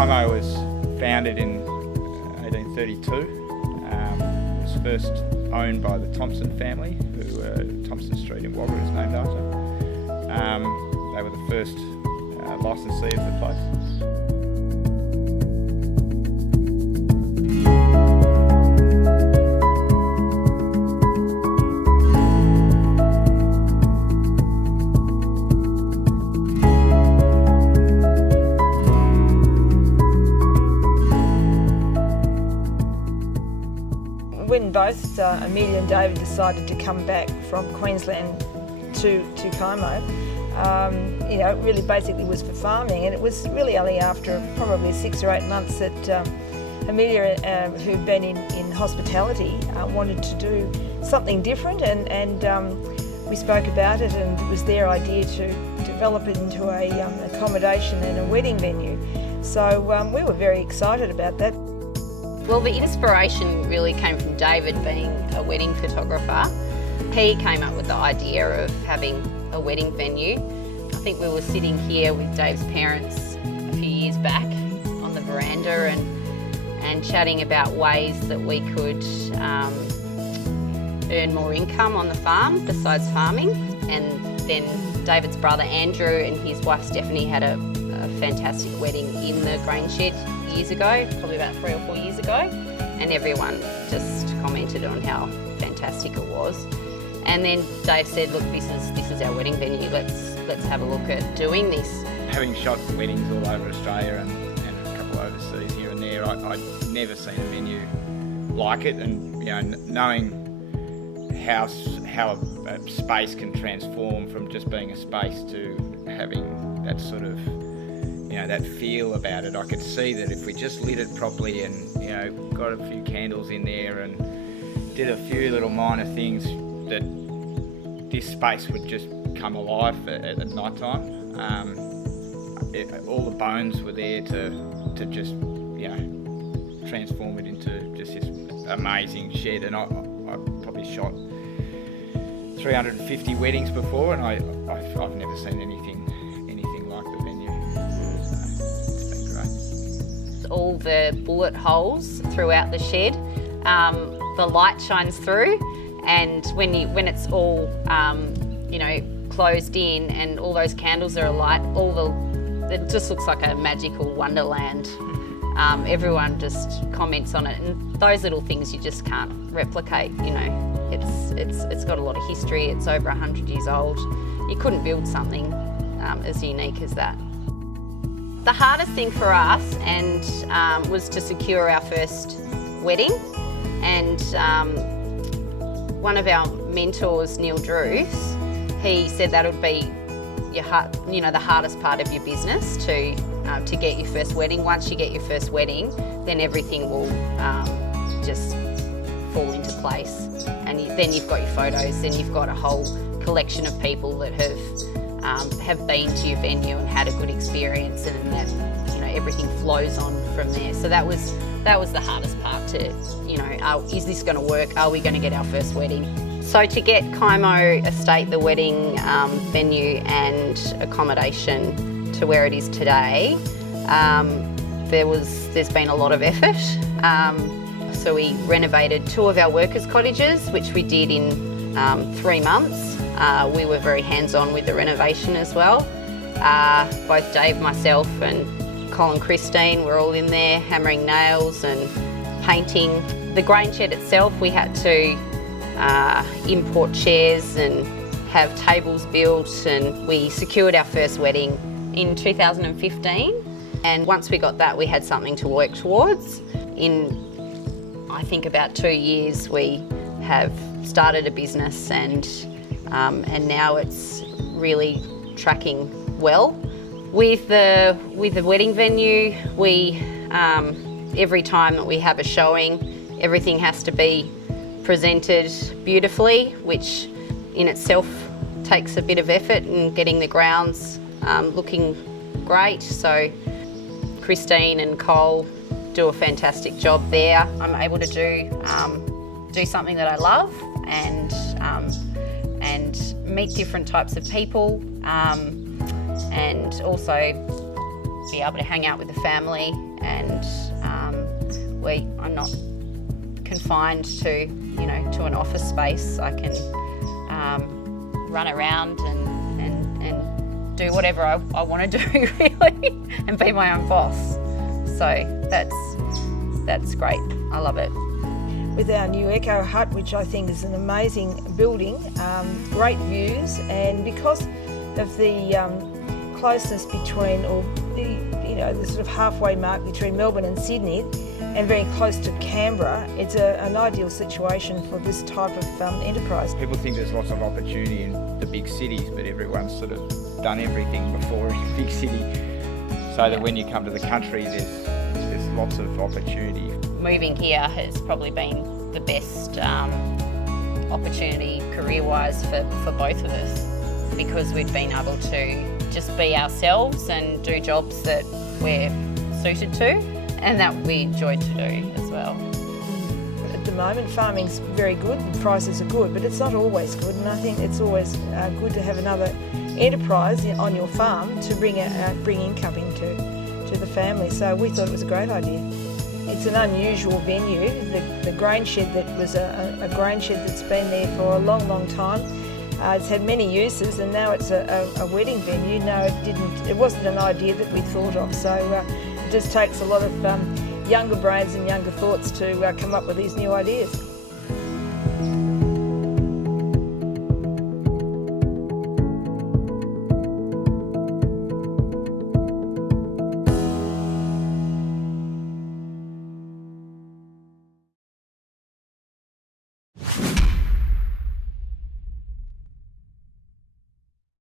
Como was founded in 1832. It was first owned by the Thompson family, who Thompson Street in Wagga is named after. They were the first licensee of the place. When both Emelia and David decided to come back from Queensland to Como, it really basically was for farming, and it was really only after probably 6 or 8 months that Emelia, who'd been in hospitality, wanted to do something different, and we spoke about it, and it was their idea to develop it into a accommodation and a wedding venue. So we were very excited about that. Well, the inspiration really came from David being a wedding photographer. He came up with the idea of having a wedding venue. I think we were sitting here with Dave's parents a few years back on the veranda and chatting about ways that we could earn more income on the farm besides farming. And then David's brother Andrew and his wife Stephanie had a fantastic wedding in the grain shed years ago, probably about 3 or 4 years ago, and everyone just commented on how fantastic it was. And then Dave said, look, this is our wedding venue, let's have a look at doing this. Having shot weddings all over Australia and a couple overseas here and there, I'd never seen a venue like it, and knowing how a space can transform from just being a space to having that sort of that feel about it. I could see that if we just lit it properly and got a few candles in there and did a few little minor things, that this space would just come alive at night time. All the bones were there to just transform it into just this amazing shed. And I probably shot 350 weddings before, and I've never seen anything like the venue. It's been great. All the bullet holes throughout the shed, the light shines through, and when it's all closed in and all those candles are alight, it just looks like a magical wonderland. Everyone just comments on it, and those little things you just can't replicate. It's got a lot of history. It's over 100 years old. You couldn't build something as unique as that. The hardest thing for us was to secure our first wedding, and one of our mentors, Neil Druce, he said that would be the hardest part of your business to get your first wedding. Once you get your first wedding, then everything will just fall into place, and then you've got your photos, then you've got a whole collection of people that have been to your venue and had a good experience, and that everything flows on from there. So that was the hardest part is this going to work? Are we going to get our first wedding? So to get Como Estate, the wedding venue and accommodation, to where it is today, there's been a lot of effort. So we renovated 2 of our workers' cottages, which we did in 3 months. We were very hands-on with the renovation as well. Both Dave, myself and Colin, Christine were all in there hammering nails and painting. The grain shed itself, we had to import chairs and have tables built, and we secured our first wedding in 2015. And once we got that, we had something to work towards. In, I think, about 2 years, we have started a business, and now it's really tracking well. With the wedding venue, we every time that we have a showing, everything has to be presented beautifully, which in itself takes a bit of effort in getting the grounds looking great. So Christine and Cole do a fantastic job there. I'm able to do something that I love and meet different types of people, and also be able to hang out with the family and I'm not confined to an office space. I can run around and do whatever I want to do really, and be my own boss. So that's great. I love it. With our new Eco Hut, which I think is an amazing building, great views, and because of the closeness between, or the sort of halfway mark between Melbourne and Sydney, and very close to Canberra, it's an ideal situation for this type of enterprise. People think there's lots of opportunity in the big cities, but everyone's sort of done everything before in a big city, so that when you come to the country, there's lots of opportunity. Moving here has probably been the best opportunity career-wise for both of us, because we've been able to just be ourselves and do jobs that we're suited to and that we enjoy to do as well. At the moment, farming's very good, the prices are good, but it's not always good, and I think it's always good to have another enterprise on your farm to bring income into the family. So we thought it was a great idea. It's an unusual venue. The grain shed that was a grain shed that's been there for a long, long time. It's had many uses, and now it's a wedding venue. No, it wasn't an idea that we thought of. So it just takes a lot of younger brains and younger thoughts to come up with these new ideas.